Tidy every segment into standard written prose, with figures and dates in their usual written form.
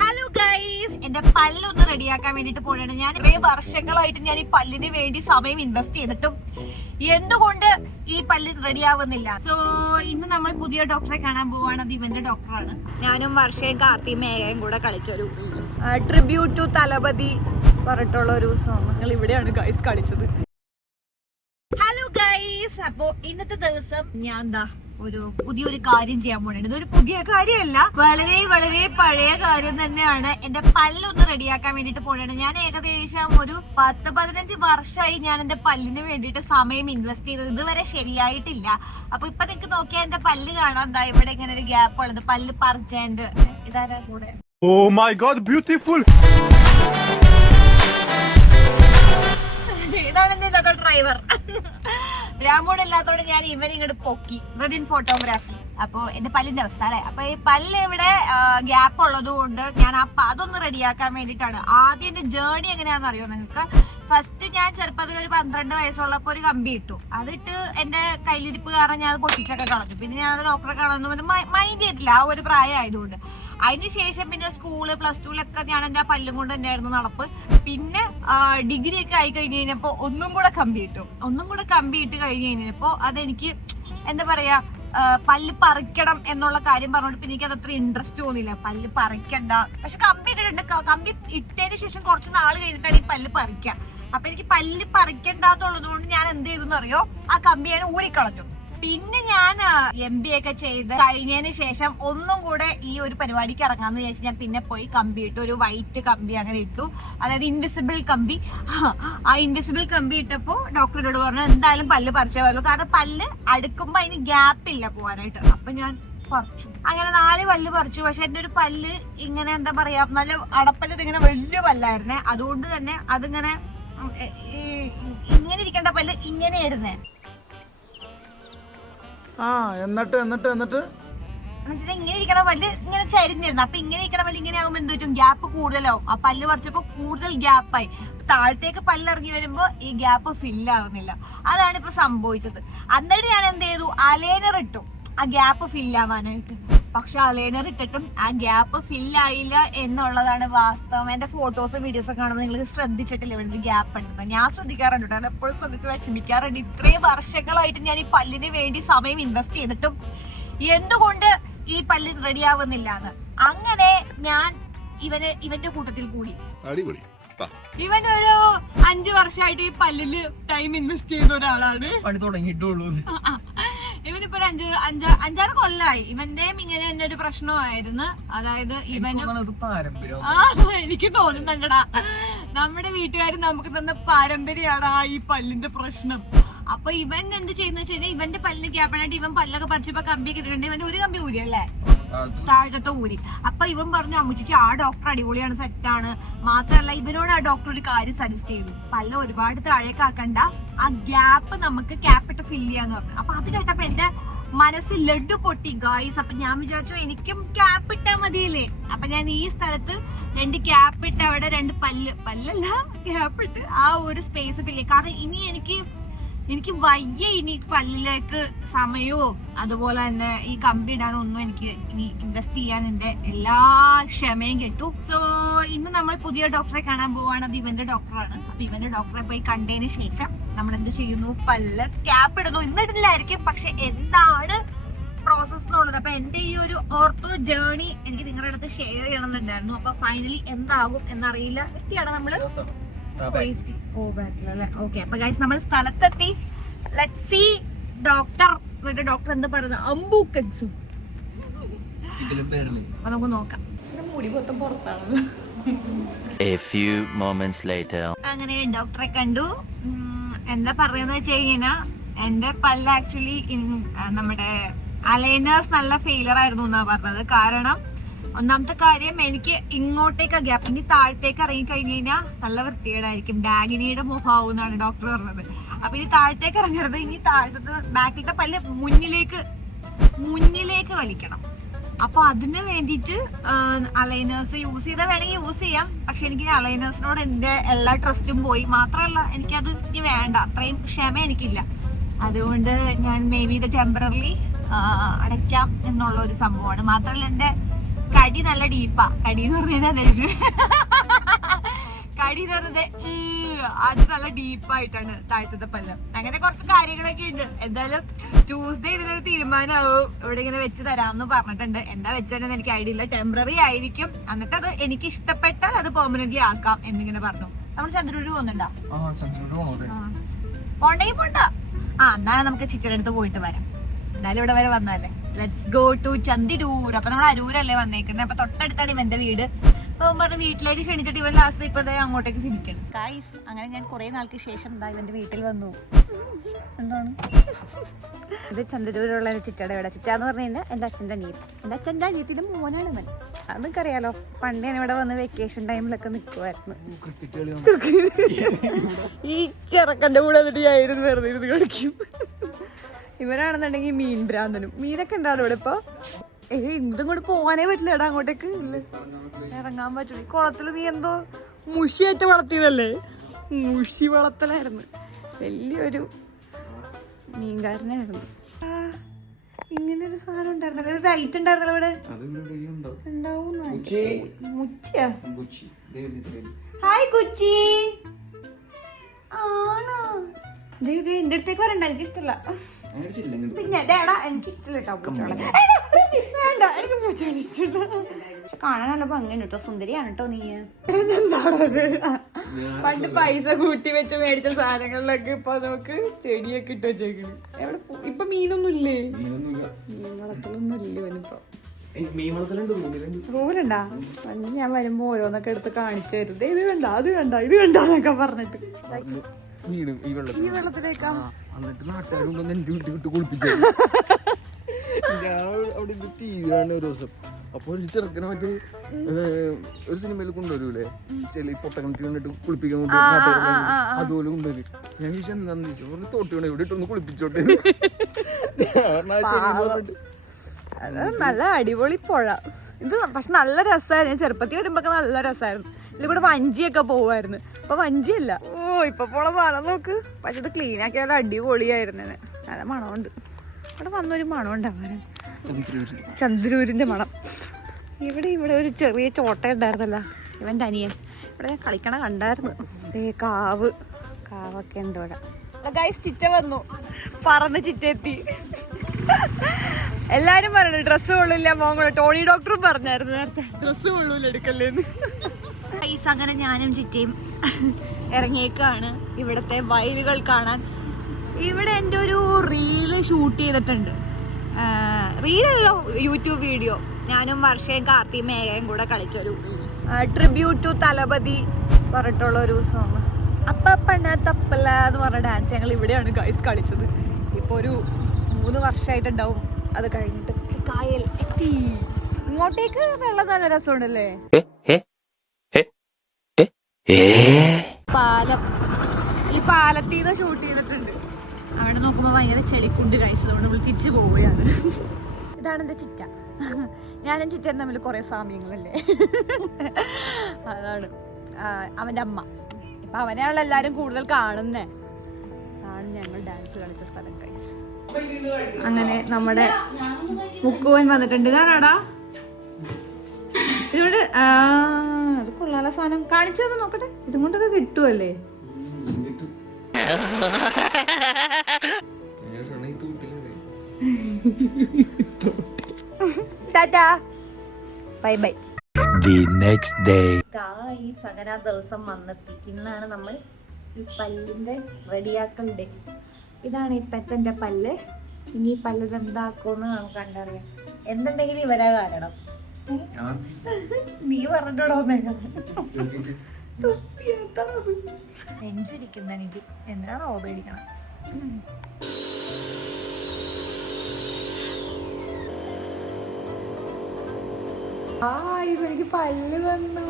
Hello guys, എന്റെ പല്ലൊന്ന് റെഡിയാക്കാൻ വേണ്ടിട്ട് പോയാണ്. ഞാൻ കുറേ വർഷങ്ങളായിട്ട് ഞാൻ ഈ പല്ലിന് വേണ്ടി സമയം ഇൻവെസ്റ്റ് ചെയ്തിട്ടും എന്തുകൊണ്ട് ഈ പല്ല് റെഡിയാവുന്നില്ല. സോ ഇന്ന് നമ്മൾ പുതിയ ഡോക്ടറെ കാണാൻ പോവാണ്. അത് ഇവന്റെ ഡോക്ടറാണ്. ഞാനും വർഷയും കാർത്തിയും മേഘയും കൂടെ കളിച്ചൊരു ട്രിബ്യൂട്ട് ടു തലപതി പറഞ്ഞിട്ടുള്ള ഒരു സോങ് ഞങ്ങൾ ഇവിടെയാണ് ഗൈസ് കളിച്ചത്. ഹലോ ഗൈസ്, അപ്പോ ഇന്നത്തെ ദിവസം ഞാൻ എന്താ ഒരു പുതിയൊരു കാര്യം ചെയ്യാൻ പോണത്. ഇതൊരു പുതിയ കാര്യമല്ല, വളരെ വളരെ പഴയ കാര്യം തന്നെയാണ്. എന്റെ പല്ലൊന്ന് റെഡിയാക്കാൻ വേണ്ടിട്ട് പോണത്. ഞാൻ ഏകദേശം ഒരു 10-15 വർഷമായി ഞാൻ എന്റെ പല്ലിന് വേണ്ടിയിട്ട് സമയം ഇൻവെസ്റ്റ് ചെയ്തത്. ഇതുവരെ ശരിയായിട്ടില്ല. അപ്പൊ ഇപ്പൊ നിങ്ങക്ക് നോക്കിയാൽ എന്റെ പല്ല് കാണാൻ എന്താ ഇവിടെ ഇങ്ങനെ ഒരു ഗ്യാപ്പ് ഉള്ളത്. പല്ല് പറിച്ചേന്റെ ഇതാരാ കൂടെ. Oh my God, beautiful. ഇതാണ് എന്റെ ഡ്രൈവർ. രാമോട് ഇല്ലാത്തോണ്ട് ഞാൻ ഇവരെ ഇങ്ങോട്ട് പൊക്കി. ബ്രദിൻ ഫോട്ടോഗ്രാഫി. അപ്പൊ എന്റെ പല്ലിന്റെ അവസ്ഥ അല്ലെ. അപ്പൊ ഈ പല്ല് ഇവിടെ ഗ്യാപ്പ് ഉള്ളത് കൊണ്ട് ഞാൻ അതൊന്ന് റെഡിയാക്കാൻ വേണ്ടിയിട്ടാണ്. ആദ്യം എന്റെ ജേർണി എങ്ങനെയാണെന്ന് അറിയോ നിങ്ങൾക്ക്? ഫസ്റ്റ് ഞാൻ ചെറുപ്പത്തിൽ ഒരു 12 വയസ്സുള്ളപ്പോ ഒരു കമ്പി ഇട്ടു. അതിട്ട് എന്റെ കയ്യിലിരിപ്പ് കാരണം ഞാൻ അത് പൊട്ടിച്ചൊക്കെ കളഞ്ഞു. പിന്നെ ഞാൻ അത് ഡോക്ടറെ കാണുന്നു മൈൻഡ് ചെയ്തില്ല, ആ ഒരു പ്രായം ആയതുകൊണ്ട്. അതിനുശേഷം പിന്നെ സ്കൂള് പ്ലസ് ടുവിലൊക്കെ ഞാൻ എന്റെ പല്ലും കൊണ്ട് തന്നെയായിരുന്നു നടപ്പ്. പിന്നെ ഡിഗ്രി ഒക്കെ ആയി കഴിഞ്ഞ് കഴിഞ്ഞപ്പോ ഒന്നും കൂടെ കമ്പി ഇട്ട് കഴിഞ്ഞ് കഴിഞ്ഞപ്പോ അതെനിക്ക് എന്താ പറയാ പല്ല് പറിക്കണം എന്നുള്ള കാര്യം പറഞ്ഞോണ്ട് പിന്നെ എനിക്ക് അതത്ര ഇൻട്രസ്റ്റ് തോന്നില്ല. പല്ല് പറിക്കണ്ട, പക്ഷെ കമ്പി ഇട്ടിട്ടുണ്ട്. കമ്പി ഇട്ടതിന് ശേഷം കുറച്ച് നാൾ കഴിഞ്ഞിട്ടാണ് ഈ പല്ല് പറിക്കുക. അപ്പൊ എനിക്ക് പല്ല് പറിക്കണ്ടാത്തുള്ളത് കൊണ്ട് ഞാൻ എന്ത് ചെയ്തെന്ന് അറിയോ, ആ കമ്പി ഞാൻ ഊരിക്കളഞ്ഞു. പിന്നെ ഞാൻ MBA ഒക്കെ ചെയ്ത് കഴിഞ്ഞതിന് ശേഷം ഒന്നും കൂടെ ഈ ഒരു പരിപാടിക്ക് ഇറങ്ങാന്ന് വിചാരിച്ചു ഞാൻ പിന്നെ പോയി കമ്പി ഇട്ടു. ഒരു വൈറ്റ് കമ്പി അങ്ങനെ ഇട്ടു, അതായത് ഇൻവിസിബിൾ കമ്പി. ആ ഇൻവിസിബിൾ കമ്പി ഇട്ടപ്പോ ഡോക്ടറോട് പറഞ്ഞു എന്തായാലും പല്ല് പറിച്ചേ പറ്റൂ, കാരണം പല്ല് അടുക്കുമ്പോ അതിന് ഗ്യാപ്പ് ഇല്ല പോകാനായിട്ട്. അപ്പൊ ഞാൻ പറിച്ചു. അങ്ങനെ 4 പല്ല് പറിച്ചു. പക്ഷെ എന്റെ ഒരു പല്ല് ഇങ്ങനെ എന്താ പറയാ, നല്ല അടപ്പല്ല് ഇങ്ങനെ വലിയ പല്ലായിരുന്നേ. അതുകൊണ്ട് തന്നെ അതിങ്ങനെ ഇങ്ങനെ ഇരിക്കേണ്ട പല്ല് ഇങ്ങനെയായിരുന്നേ. എന്നിട്ട് ഇങ്ങനെ ഇരിക്കണ പല്ല് ഇങ്ങനെ ചരിഞ്ഞിരുന്നു. അപ്പൊ ഇങ്ങനെ ഇരിക്കണ പല്ല് ഇങ്ങനെ ആകുമ്പോ എന്ത് പറ്റും, ഗ്യാപ്പ് കൂടുതലാവും. ആ പല്ല് പറിച്ചപ്പോ കൂടുതൽ ഗ്യാപ്പായി. താഴത്തേക്ക് പല്ല് ഇറങ്ങി വരുമ്പോ ഈ ഗ്യാപ്പ് ഫില്ലാവുന്നില്ല. അതാണ് ഇപ്പൊ സംഭവിച്ചത്. എന്നിട്ട് ഞാൻ എന്ത് ചെയ്തു, അലൈനർ ഇട്ടു ആ ഗ്യാപ്പ് ഫില്ലാവാനായിട്ട്. പക്ഷെ അലൈനർ ഇട്ടിട്ടും ആ ഗ്യാപ്പ് ഫില്ലായില്ല എന്നുള്ളതാണ് വാസ്തവം. എന്റെ ഫോട്ടോസും വീഡിയോസും കാണുമ്പോൾ നിങ്ങൾ ശ്രദ്ധിച്ചിട്ടില്ല ഇവിടെ ഒരു ഗ്യാപ്പ് ഉണ്ടെന്ന്. ഞാൻ ശ്രദ്ധിക്കാറുണ്ട്, ഞാൻ എപ്പോഴും ശ്രദ്ധിച്ച് വിഷമിക്കാറുണ്ട്. ഇത്രയും വർഷങ്ങളായിട്ട് ഞാൻ ഈ പല്ലിന് വേണ്ടി സമയം ഇൻവെസ്റ്റ് ചെയ്തിട്ടും എന്തുകൊണ്ട് ഈ പല്ല് റെഡിയാവുന്നില്ല എന്ന്. അങ്ങനെ ഞാൻ ഇവന്റെ കൂട്ടത്തിൽ കൂടി. ഇവൻ ഒരു 5 വർഷമായിട്ട് ഈ പല്ലില് ടൈം ഇൻവെസ്റ്റ് ചെയ്യുന്ന ഒരാളാണ്. പണി തുടങ്ങിയിട്ടുള്ളൂ. ഇവനിപ്പോ 5-6 കൊല്ലായി. ഇവന്റെയും ഇങ്ങനെ തന്നെ ഒരു പ്രശ്നമായിരുന്നു. അതായത് ഇവനും എനിക്ക് തോന്നുന്നുണ്ടടാ, നമ്മുടെ വീട്ടുകാർ നമുക്ക് തന്ന പാരമ്പര്യമാണ് ഈ പല്ലിന്റെ പ്രശ്നം. അപ്പൊ ഇവൻ എന്ത് ചെയ്യുന്ന വെച്ച് കഴിഞ്ഞാൽ ഇവന്റെ പല്ലിന് ഗ്യാപ്പാനായിട്ട് ഇവൻ പല്ലൊക്കെ പറിച്ചപ്പോ കമ്പി കിട്ടിട്ടുണ്ട്. ഇവന്റെ ഒരു കമ്പി ഊരി അല്ലേ, താഴത്തെ ഊരി. അപ്പൊ ഇവൻ പറഞ്ഞു അമ്മച്ചി ആ ഡോക്ടർ അടിപൊളിയാണ്, സെറ്റാണ്. മാത്രല്ല ഇവനോട് ആ ഡോക്ടർ ഒരു കാര്യം സജസ്റ്റ് ചെയ്തു, പല്ല് ഒരുപാട് താഴേക്കാക്കണ്ട, ആ ഗ്യാപ്പ് നമുക്ക് ക്യാപ്പിട്ട് ഫില്ല് ചെയ്യാന്ന് പറഞ്ഞു. അപ്പൊ അത് കേട്ടപ്പോ എന്റെ മനസ്സിൽ ലഡു പൊട്ടി ഗായ്സ്. അപ്പൊ ഞാൻ വിചാരിച്ചു എനിക്കും ക്യാപ്പ് ഇട്ടാ മതിയില്ലേ. അപ്പൊ ഞാൻ ഈ സ്ഥലത്ത് 2 ക്യാപ്പ് ഇട്ട് അവിടെ 2 പല്ലല്ല ക്യാപ്പ് ഇട്ട് ആ ഒരു സ്പേസ് ഫില്ല് ചെയ്യും. കാരണം ഇനി എനിക്ക് വയ്യ ഇനി പല്ലിലേക്ക് സമയവും അതുപോലെ തന്നെ ഈ കമ്പി ഇടാനൊന്നും എനിക്ക് ഇനി ഇൻവെസ്റ്റ് ചെയ്യാൻ എന്റെ എല്ലാ ക്ഷമയും കിട്ടു. സോ ഇന്ന് നമ്മൾ പുതിയ ഡോക്ടറെ കാണാൻ പോവാണ്. അത് ഇവന്റെ ഡോക്ടറാണ്. അപ്പൊ ഇവന്റെ ഡോക്ടറെ പോയി കണ്ടതിന് ശേഷം നമ്മൾ എന്ത് ചെയ്യുന്നു, പല്ല് ക്യാപ്പ് ഇടുന്നു. ഇന്നിട്ടില്ലായിരിക്കും, പക്ഷെ എന്താണ് പ്രോസസ് എന്നുള്ളത്. അപ്പൊ എന്റെ ഈ ഒരു ഓർത്തോ ജേർണി എനിക്ക് നിങ്ങളുടെ അടുത്ത് ഷെയർ ചെയ്യണമെന്നുണ്ടായിരുന്നു. അപ്പൊ ഫൈനലി എന്താകും എന്നറിയില്ല. എത്തിയാണ് നമ്മള് ഓക്കെ. അപ്പൊ ഗൈസ് നമ്മൾ സ്ഥലത്തെത്തി. ലെറ്റ്സ് സീ ഡോക്ടർ എന്ത് പറയുന്നത്, അമ്പൂക്കൻസു. അപ്പൊ നമുക്ക് നോക്കാം. മുടി മൊത്തം പുറത്താണ്. അങ്ങനെ ഡോക്ടറെ കണ്ടു. എന്താ പറയുന്നത് വെച്ച് കഴിഞ്ഞാൽ എന്റെ പല്ല് ആക്ച്വലി നമ്മുടെ അലൈനേഴ്സ് നല്ല ഫെയിലർ ആയിരുന്നു എന്നാ പറഞ്ഞത്. കാരണം ഒന്നാമത്തെ കാര്യം, എനിക്ക് ഇങ്ങോട്ടേക്ക് ഗ്യാപ്പ്, ഇനി താഴത്തേക്ക് ഇറങ്ങി കഴിഞ്ഞ് കഴിഞ്ഞാൽ നല്ല വൃത്തികേടായിരിക്കും, ഡാഗിനിയുടെ മുഖാവും എന്നാണ് ഡോക്ടർ പറഞ്ഞത്. അപ്പൊ ഇനി താഴത്തേക്ക് ഇറങ്ങരുത്, ഇനി താഴത്തെ ബാക്കിലത്തെ പല്ല് മുന്നിലേക്ക് വലിക്കണം. അപ്പൊ അതിന് വേണ്ടിയിട്ട് അലൈനേഴ്സ് യൂസ് ചെയ്താൽ വേണമെങ്കിൽ യൂസ് ചെയ്യാം. പക്ഷെ എനിക്ക് അലൈനേഴ്സിനോട് എന്റെ എല്ലാ ട്രസ്റ്റും പോയി. മാത്രമല്ല എനിക്കത് ഇനി വേണ്ട, അത്രയും ക്ഷമ എനിക്കില്ല. അതുകൊണ്ട് ഞാൻ മേ ബി ഇത് ടെമ്പററിലി അടയ്ക്കാം എന്നുള്ള ഒരു സംഭവമാണ്. മാത്രമല്ല എന്റെ കടി നല്ല ഡീപ്പാ. കടി എന്ന് പറഞ്ഞാൽ ഇത് കടി എന്ന് പറഞ്ഞത് അത് നല്ല ഡീപ്പായിട്ടാണ് താഴത്തെ പല്ല്. അങ്ങനെ കുറച്ച് കാര്യങ്ങളൊക്കെ ഉണ്ട്. എന്തായാലും ട്യൂസ്ഡേ ഇതിനൊരു തീരുമാനമാവും. ഇവിടെ ഇങ്ങനെ വെച്ച് തരാമെന്ന് പറഞ്ഞിട്ടുണ്ട്. എന്താ വെച്ചതെന്ന് എനിക്ക് ഐഡിയ ഇല്ല. ടെമ്പററി ആയിരിക്കും. എന്നിട്ട് അത് എനിക്ക് ഇഷ്ടപ്പെട്ടാൽ അത് പെർമനന്റ്ലി ആക്കാം എന്നിങ്ങനെ പറഞ്ഞു. നമ്മൾ ചന്ദ്രൂര് പോകുന്നുണ്ടോ? പോണ്ടെങ്കിൽ പോണ്ട. എന്നാലും നമുക്ക് ചിച്ചയുടെ അടുത്ത് പോയിട്ട് വരാം. എന്നാലും ഇവിടെ വരെ വന്നല്ലേ. Let's go to Chandiroor. അപ്പൊ നമ്മൾ അരൂരല്ലേ വന്നേക്കുന്നത്. അപ്പൊ തൊട്ടടുത്താണ് ഇവന്റെ വീട്. അപ്പൊ പറഞ്ഞ് വീട്ടിലേക്ക് ക്ഷണിച്ചിട്ട് ഇവൻ ലാസ്റ്റ് ഇപ്പൊ അങ്ങോട്ടേക്ക് ചിരിക്കണം. ഗൈസ്, അങ്ങനെ ഞാൻ കുറെ നാൾക്ക് ശേഷം ഇവന്റെ വീട്ടിൽ വന്നു. എന്താണ് ഇത്? ചന്ദിരൂരുള്ള ചിറ്റയുടെ വീട്. ചിറ്റ എന്ന് പറഞ്ഞു കഴിഞ്ഞാൽ എന്റെ അച്ഛൻ്റെ അനിയത്തി. എന്റെ അച്ഛൻ്റെ അനിയത്തിന്റെ മോനാണ് ഇവൻ. അത് നിനക്കറിയാലോ. പണ്ട് ഞാൻ ഇവിടെ വന്ന് വെക്കേഷൻ ടൈമിലൊക്കെ നിൽക്കുമായിരുന്നു. ഈ ചെറുക്കൻ്റെ കൂടെ എന്നിട്ട് ഞാനിരുന്ന് വെറുതെ ഇരുന്ന് കളിക്കും. ഇവനാണെന്നുണ്ടെങ്കിൽ മീൻ ഭ്രാന്തനും. മീനൊക്കെ ഉണ്ടാവും ഇവിടെ ഇപ്പൊ. ഇതും കൂടെ പോകാനേ പറ്റില്ല. എടാ അങ്ങോട്ടേക്ക് ഇല്ല, ഇറങ്ങാൻ പറ്റില്ല. കുളത്തില് നീ എന്തോ മുഷിയായിട്ട് വളർത്തിയതല്ലേ? മുഷി വളർത്തലായിരുന്നു. വലിയൊരു മീൻകാരനായിരുന്നു. ഇങ്ങനെ ഒരു സാധനം ഉണ്ടായിരുന്നല്ലോ. ഒരു ലൈറ്റ് ഉണ്ടായിരുന്നല്ലോ ഇവിടെ. മുച്ചിയാ? ഹായ് കുച്ചി. ആണോ? എന്റെ അടുത്തേക്ക് വരണ്ട, എനിക്ക് ഇഷ്ടമല്ല. പിന്നെ എനിക്ക് ഇഷ്ടമില്ല കേട്ടോ പൂച്ചകളെ. വേണ്ട, എനിക്ക് പൂച്ചകളെ ഇഷ്ടമില്ല. പക്ഷെ കാണാൻ നല്ല ഭംഗിയാണ് കേട്ടോ. സുന്ദരിയാണ് കേട്ടോ നീ. എന്താണത്? പണ്ട് പൈസ കൂട്ടി വെച്ച് മേടിച്ച സാധനങ്ങളിലൊക്കെ ഇപ്പൊ നമുക്ക് ചെടിയൊക്കെ ഇട്ട് വെച്ചേക്കണ്. എവിടെ ഇപ്പൊ മീനൊന്നും ഇല്ലേ? മീൻ വളർത്തലൊന്നും ഇല്ല ഇവനിപ്പോ. റൂമിലുണ്ടാ? ഞാൻ വരുമ്പോ ഓരോന്നൊക്കെ എടുത്ത് കാണിച്ചു തരും. ഇത് കണ്ട, അത് കണ്ട, ഇത് കണ്ടെന്നൊക്കെ പറഞ്ഞിട്ട് ഈ വെള്ളത്തിലേക്കാ. എന്നിട്ട് നാട്ടുകാരുണ്ടോന്ന് എന്റെ വീട്ടിൽ വിട്ട് കുളിപ്പിച്ചു. ഞാൻ അവിടെ ടി വി കാണുന്ന ഒരു ദിവസം. അപ്പൊ ഒരു ചെറുക്കനെ മറ്റേ ഒരു സിനിമയിൽ കൊണ്ടുവരൂലേ, ചെളി പൊട്ടക്കണത്തിൽ കണ്ടിട്ട് കുളിപ്പിക്കാൻ കൊണ്ടുവരും. അതുപോലെ കൊണ്ടുവരും. ഞാൻ ചോദിച്ചാൽ എന്താന്ന് ചോദിച്ചു. പറഞ്ഞു തോട്ടി വേണം, ഇവിടെ ഇട്ടൊന്ന് കുളിപ്പിച്ചോട്ടെ. നല്ല അടിപൊളി പുഴ ഇത്. പക്ഷെ നല്ല രസമായിരുന്നു. ചെറുപ്പത്തിൽ വരുമ്പോ നല്ല രസമായിരുന്നു. ഇതിൽ കൂടെ വഞ്ചിയൊക്കെ പോവായിരുന്നു. ഇപ്പൊ വഞ്ചിയല്ല. ഇപ്പൊ പോണ സാധനം നോക്ക്. പക്ഷെ ഇത് ക്ലീൻ ആക്കിയാലും അടിപൊളിയായിരുന്നു. നല്ല മണമുണ്ട്. ഇവിടെ വന്നൊരു മണം ഉണ്ടാവാൻ. ചന്ദ്രൂരിന്റെ മണം. ഇവിടെ ഒരു ചെറിയ ചോട്ട ഉണ്ടായിരുന്നല്ലോ ഇവന്റെ അനിയൻ. ഇവിടെ ഞാൻ കളിക്കണ കണ്ടായിരുന്നു. കാവൊക്കെ ഉണ്ട് ഇവിടെ. ഗൈസ്, ചിറ്റ വന്നു. പറന്ന് ചിറ്റെത്തി. എല്ലാരും പറഞ്ഞു ഡ്രസ്സ് കൊള്ളില്ല മോങ്ങള്. ടോണി ഡോക്ടറും പറഞ്ഞായിരുന്നു നേരത്തെ ഡ്രസ്സ് കൊള്ളൂല എടുക്കല്ലേന്ന്. ഗൈസ്, അങ്ങനെ ഞാനും ചിറ്റയും ഇറങ്ങിയേക്കാണ് ഇവിടത്തെ വയലുകൾ കാണാൻ. ഇവിടെ എൻ്റെ ഒരു റീല് ഷൂട്ട് ചെയ്തിട്ടുണ്ട്. റീലല്ലോ, യൂട്യൂബ് വീഡിയോ. ഞാനും വർഷയും കാർത്തി മേഘയും കൂടെ കളിച്ചൊരു ട്രിബ്യൂട്ട് ടു തലപതി പറഞ്ഞിട്ടുള്ള ഒരു സോങ്. അപ്പപ്പണ്ണ തപ്പല എന്ന് പറഞ്ഞ ഡാൻസ് ഞങ്ങൾ ഇവിടെയാണ് ഗൈസ് കളിച്ചത്. ഇപ്പോൾ ഒരു 3 വർഷമായിട്ടുണ്ടാവും അത് കഴിഞ്ഞിട്ട്. കായൽ എത്തി. ഇങ്ങോട്ടേക്ക് വെള്ളം നല്ല രസമുണ്ടല്ലേ. പാലം. ഈ പാലത്തിൽ നിന്ന് ഷൂട്ട് ചെയ്തിട്ടുണ്ട്. അവിടെ നോക്കുമ്പോൾ ഭയങ്കര ചെളിക്കുണ്ട് ഗൈസ്. അതുകൊണ്ട് നമ്മൾ തിരിച്ചു പോവുകയാണ്. ഇതാണ് എൻ്റെ ചിറ്റ. ഞാനും ചിറ്റയും തമ്മിൽ കുറെ സാമ്യങ്ങളല്ലേ. അതാണ് അവൻ്റെ അമ്മ. ഇപ്പൊ അവനെയാണല്ലോ എല്ലാരും കൂടുതൽ കാണുന്നേ. ആണ് ഞങ്ങൾ ഡാൻസ് കളിച്ച സ്ഥലം ഗൈസ്. അങ്ങനെ നമ്മുടെ മുക്കുവൻ വന്നിട്ടുണ്ട്. ഇതാണാടാ ഇതുകൊണ്ട്. അത് കൊള്ളാല സാധനം. കാണിച്ചത് നോക്കട്ടെ. ഇതും കൊണ്ടൊക്കെ കിട്ടുമല്ലേ? Tata, bye bye. The next day. Guys, അങ്ങനെ ആ ദിവസം വന്നെത്തി. ഇന്നാണ് നമ്മൾ ഈ പല്ലിന്റെ റെഡിയാക്കൽ ഡേ. ഇതാണ് ഇപ്പത്തെ എൻ്റെ പല്ല്. ഇനി ഈ പല്ല് എന്താക്കുമെന്ന് നമുക്ക് കണ്ടറിയാം. എന്തുണ്ടെങ്കിലും ഇവരാ കാരണം. നീ പറഞ്ഞിട്ടോടോ നെഞ്ചിടിക്കുന്ന എനിക്ക്. എന്തിനാണോ പേടിക്കണം? എനിക്ക് പല്ല് വന്നു.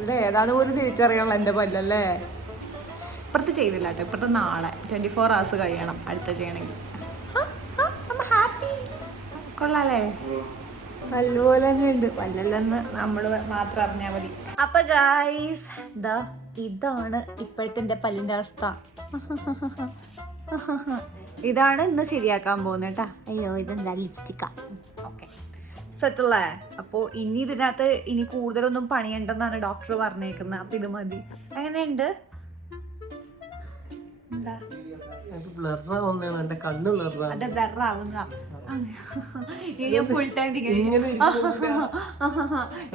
ഇത് ഏതാന്ന് പോലും തിരിച്ചറിയാനുള്ള എൻ്റെ പല്ലല്ലേ. ഇപ്പുറത്ത് ചെയ്തില്ല കേട്ടോ. ഇപ്പുറത്ത് നാളെ 24 hours കഴിയണം അടുത്ത ചെയ്യണമെങ്കിൽ. ഹാപ്പി. കൊള്ളാല്ലേ? പല്ല് പോലെ തന്നെ ഉണ്ട്. പല്ലല്ലെന്ന് നമ്മൾ മാത്രം അറിഞ്ഞാൽ മതി. അപ്പൊ ഗായ്സ്, ഇതാണ് ഇപ്പോഴത്തെ എൻ്റെ പല്ലിൻ്റെ അവസ്ഥ. ഇതാണ് ഇന്ന് ശരിയാക്കാൻ പോകുന്നത് കേട്ടാ. അയ്യോ, ഇതെന്താ ലിപ്സ്റ്റിക്കാ. ഓക്കെ, സെറ്റല്ലേ? അപ്പോൾ ഇനി ഇതിനകത്ത് ഇനി കൂടുതലൊന്നും പണിയണ്ടെന്നാണ് ഡോക്ടർ പറഞ്ഞേക്കുന്നത്. അപ്പൊ ഇത് മതി. എങ്ങനെയുണ്ട്? എന്താ അതെ ബ്ലറാവുന്ന ഫുൾ ടൈം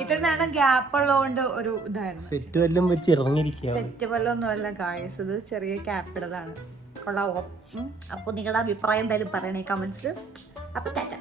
ഇത്ര നേരം ഗ്യാപ്പ് ഉള്ളതുകൊണ്ട് ഒരു ഇതായിരുന്നു. സെറ്റ് വല്ലതും വെച്ച് ഇറങ്ങിയിരിക്കുക. സെറ്റ് വല്ലൊന്നും അല്ല ഗായ്സ്, ഇത് ചെറിയ ക്യാപ്പ് ഇടതാണ്. കൊള്ളാവോ? അപ്പോൾ നിങ്ങളുടെ അഭിപ്രായം എന്തായാലും പറയണേ കമന്റ്സിൽ. അപ്പൊ ടാറ്റ.